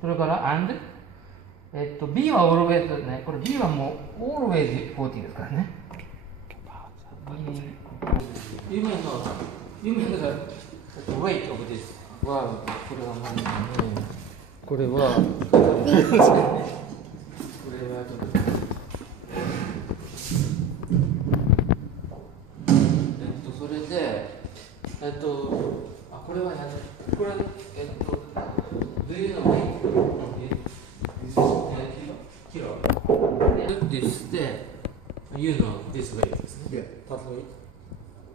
それから and B は always ね。これ B はもう always 40ですからね。You mean the weight of this はこれは何かね。これはこれはちょっとそれでこれはやる。これdo you know kilo? This で you know this weight ですね。Yeah. Total weight.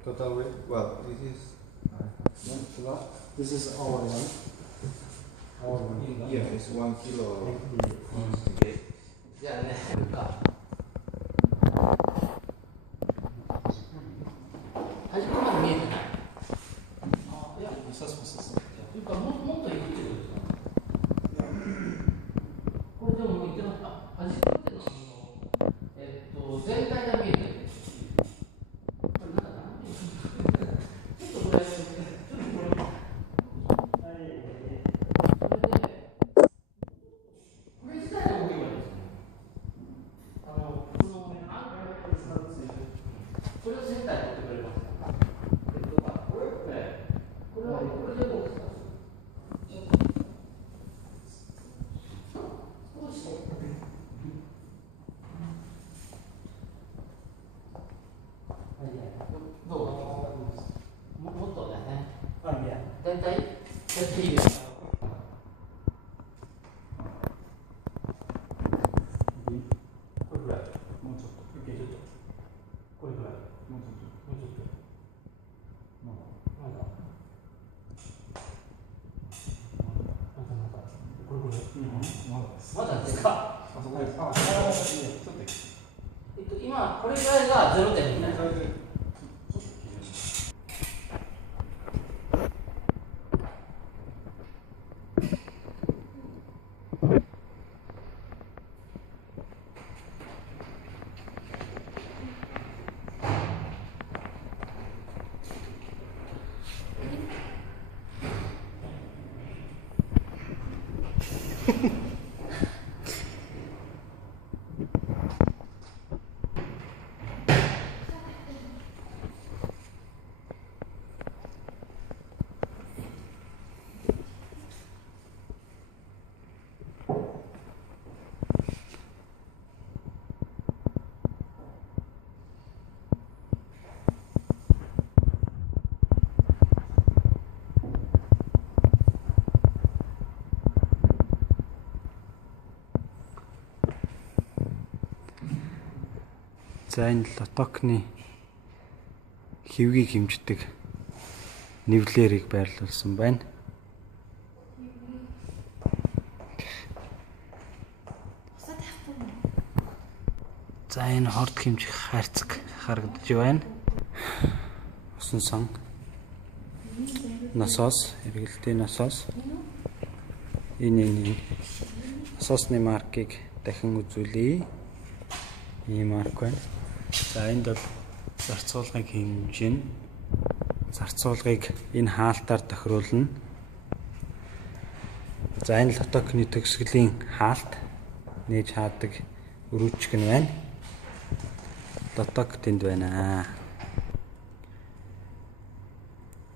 Total weight. Well, this is our one. Our one. Yeah, it's 1 kilo. じゃあね。端っこまで見えてない。いや、そう。というかもっといくってことですか。これでももう言ってます。端っこってのは全体が見えてる。これなんだな。ちょっとこれこれ自体が動けばいいですね。これをセンターに持ってくれますか。これでどうですか。少しどうもっとだね。だいたいやっていいですか。これぐらい。もうちょっと。ちょっとこれぐらい。もうちょっと。まだこれぐらい。まだですか。あそこです。ちょっと。今これぐらいが0.2になる。За энэ лотокны хэвгийг хэмждэг нэвлэрийг байрлуулсан байна. За энэ хорд хэмжих хайрцаг харагдаж байна. Усан сон. Насос, эргэлтийн насос. Энэ насосны маркийг дахин үзүүлье. Ийм марк байна. За энд бол зарцуулгыг хэмжинэ. Зарцуулгыг энэ хаалтаар тохируулна. За энэ лотокны төгсгөлийн хаалт нээж хаадаг өрүүчг нь байна. Лоток тэнд байна.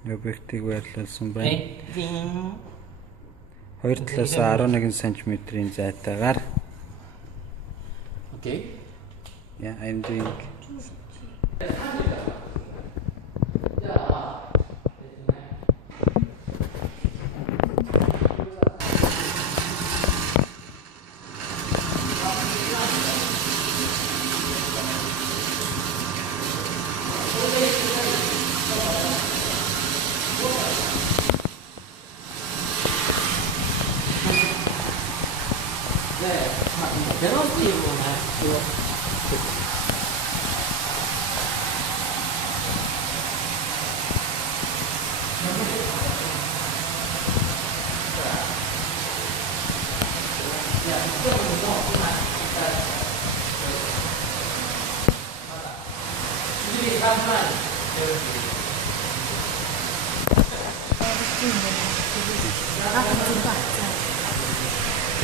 Объектыг байрлуулсан байна. 2 талаас 11 см-ийн зайтайгаар. Okay. Yeah, I'm doing.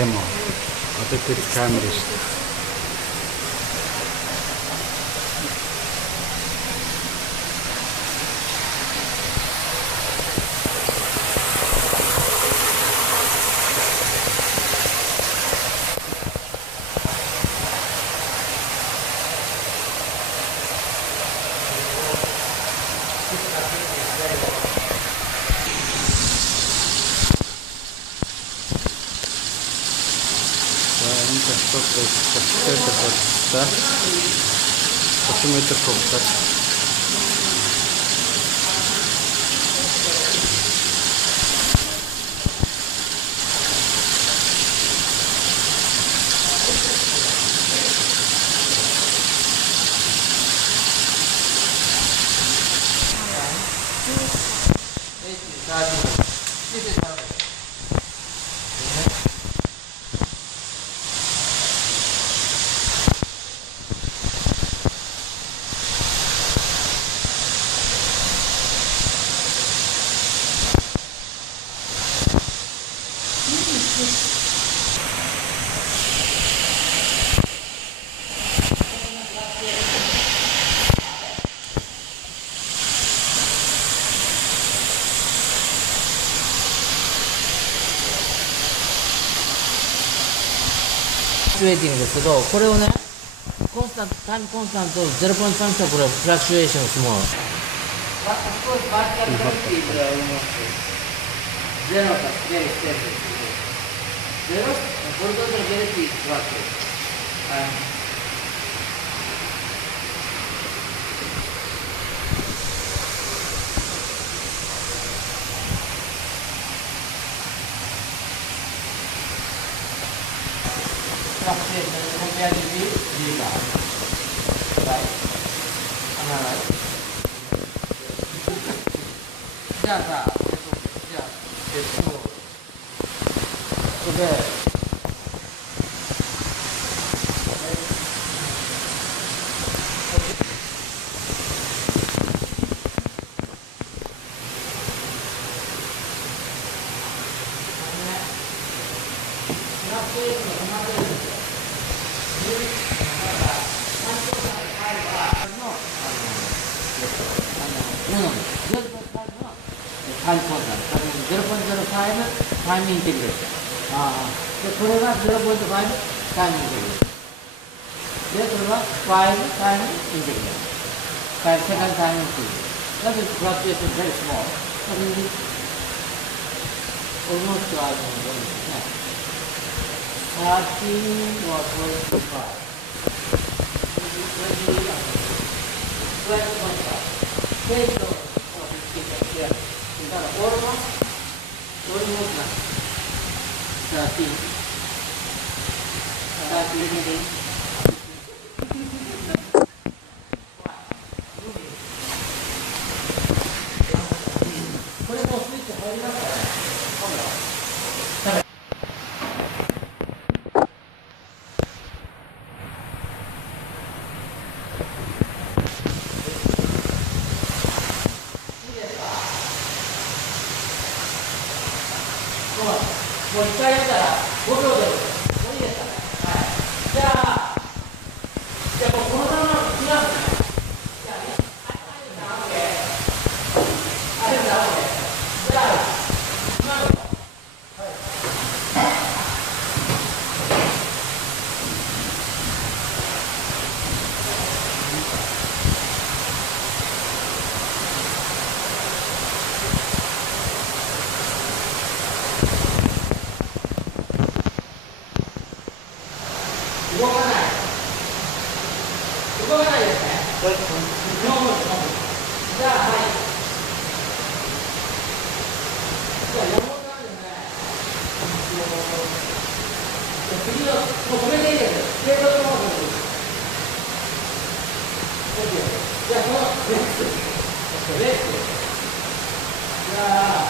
тийм үү. Одоо тэр камер шүү дээ. Энэ автобус 30 метр хөвгөд.フラクチュエーティングですけど、これをね、タイムコンスタント 0.3 とこれフラクチュエーションするもの。Fluctuation compared to the beta. Right? Am I right? じゃあさ、それで、タイムコンスタント、0.05 タイムインテグレーション。で、これが 0.5 タイムインテグレーション。で、これが5タイムインテグレーション。5 second timeインテグレーション。That is fluctuation very small. But in this, almost 13 or 25. 12.5. Almost 13. 13. これもうスイッチ入りますからね。もう一回やったら5秒でもういいですかね。はい。じゃあもうこのままいきますね。じゃあね、あれだわけ。じゃあ今の。はい。動かないですね。じゃあ、はい。じゃあ、山本さんですね。次の、もう止めていいです。継続モードです。じゃあ、このレッツ。じゃあ、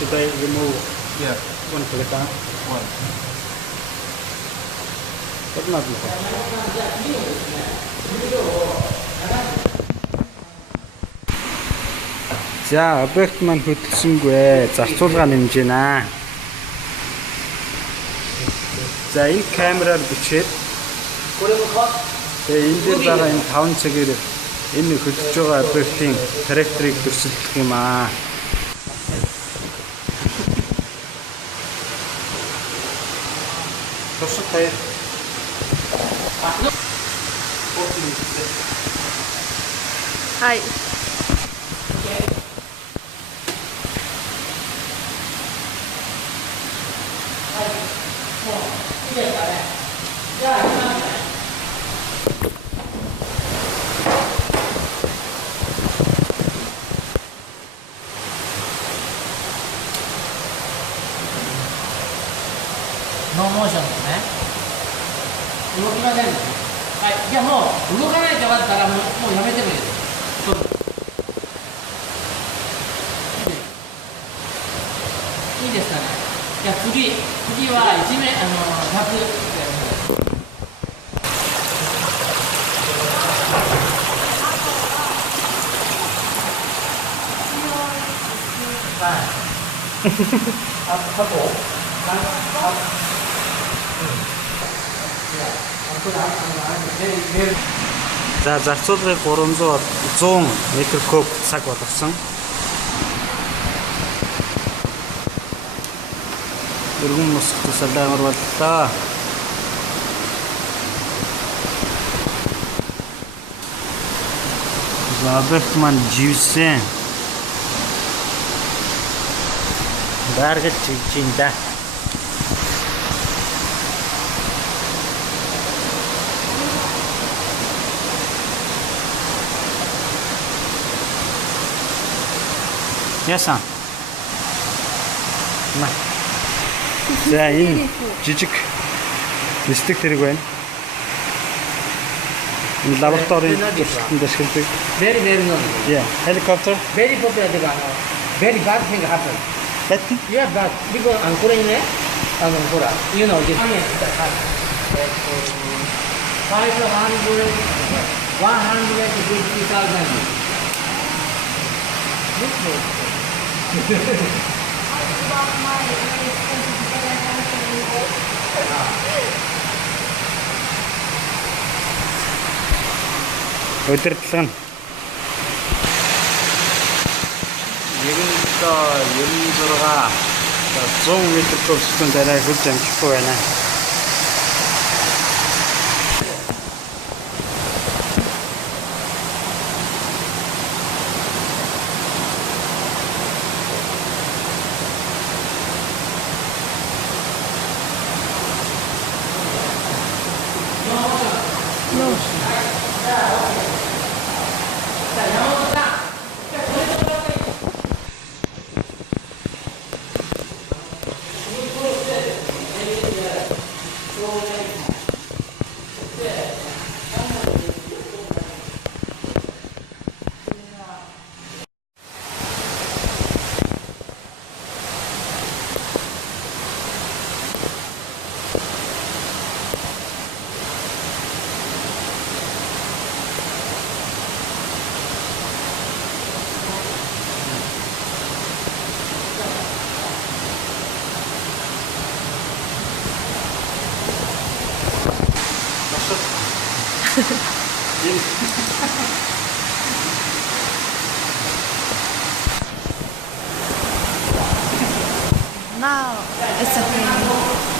Should I remove Yeah. one clip? One. But not before. じゃあ、次のですね、重量を流す。За, объект маань хөдөлсөнгүй. Зарцуулга нэмж байна. За, энэ камераар бичээд これもか тэгээ энэ дээр байгаа энэ 5 цагээр энэ хөдөлж байгаа объектын характерыг дүрсэлдэх юм аа. Тусад таяр. はい。いいですかね。じゃあ、行きますね。ノーモーションですね。動きませんね。はい、じゃあもう動かないと分かったらもうやめてもいいです。そうです。いいですかね。じゃあ次は1名100。За, зарцуулгыг 100 м3 цаг болгосон. Өргөн мосготой салаамар боллоо. Объект маань живсэн. Даргаж чигж ин да. Яасан. На. За, энэ жижиг нислэг тэрэг байна. Энэ лабораторийн туршилтанд ашигладаг. Very no. Yeah, helicopter. Very popular というかvery bad thing happen. That Yeah, but because これにねほらいうのを実際に150,000 удирдлага нь 100 м3 өссөн дараа хөлж амжихгүй байна. Now it's okay.